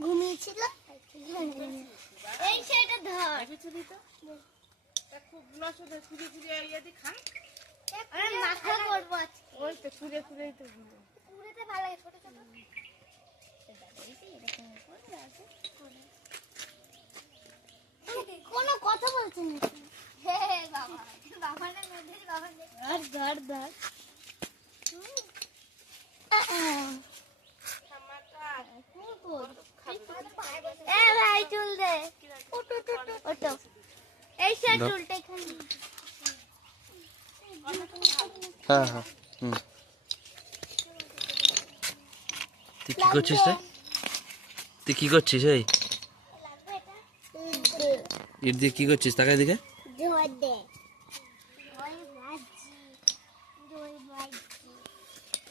ঘুমিয়েছিল এই সেটা ধর খুব লসে ছুরি ছুরি ইয়াদি খান আরে মাথা করব আজকে ওই তো ছুরি ছুরিই তো পুরেতে ভালো লাগে ছোট ছোট কোনো কথা বলছেন না হে বাবা বাবা না মধ্যে বাবা আর ধর ধর এ ভাই চুল দে ওটো ওটো এই সে চুলটা এখানে হ্যাঁ হ্যাঁ তুই কি করছিস রে তুই কি করছিস এই ইট দিয়ে কি করছিস তাকাই দিকে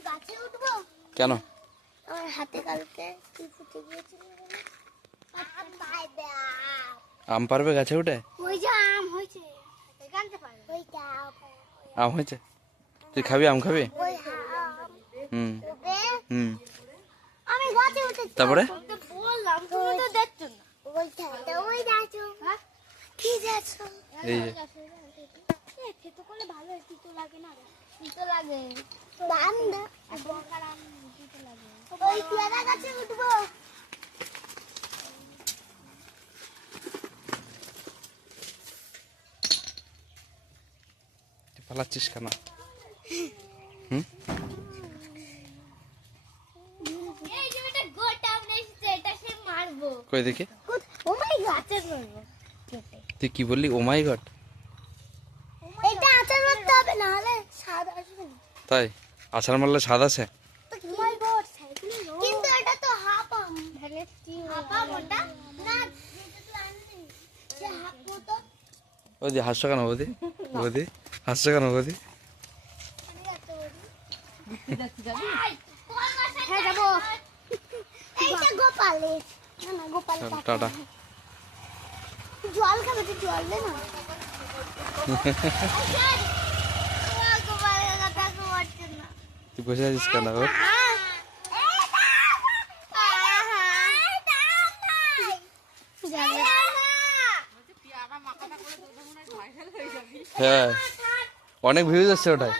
গাছে উঠবো কেন আমার হাতে কালকে কি ফুটে গিয়েছিল আম পারবে গাছে উঠে ওই যে আম হয়েছে গানতে পারবে ওইটা আম হয়েছে তুই খাবি আম খাবি ওই হুম হুম আমি গাছে উঠে তারপরে বললাম তুমি তো দেখছো না ওইটা ওই যাচ্ছো কি যাচ্ছো এই যে খেতে করলে ভালো হয় তিতো লাগে না তিতো লাগে বান্দা বকার আম তিতো লাগে ওই পেয়ারা গাছে উঠবো পালাচ্ছিস কেন হুম এই যে এটা গোটা আম এসেছে এটা সে মারবো কই দেখি ও মাই গাছে মারবো তুই কি বললি ও মাই গড এটা আচার করতে হবে না হলে স্বাদ আসবে না তাই আছাড় মারলে স্বাদ আছে ও মাই গড কিন্তু এটা তো হাফ আম হাফ আম ওটা না যেটা তুই আনলি সে হাফ মতো বৌদি হাসছো কেন বৌদি বৌদি হাসছো কেন বৌদি হ্যাঁ যাবো এইটা গোপালে না না গোপাল টাটা জল খাবে তো জল দে না গোপালের কথা বলছে না তুই বসে আছিস কেন ওর হ্যাঁ অনেক ভিউজ আসছে ওটাই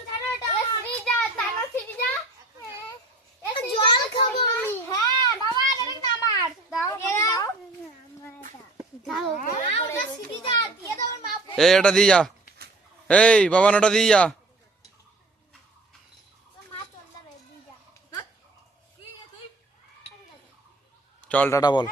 এই এটা দিয়ে যা এই বাবা ওটা দিয়ে যা চল টাটা বল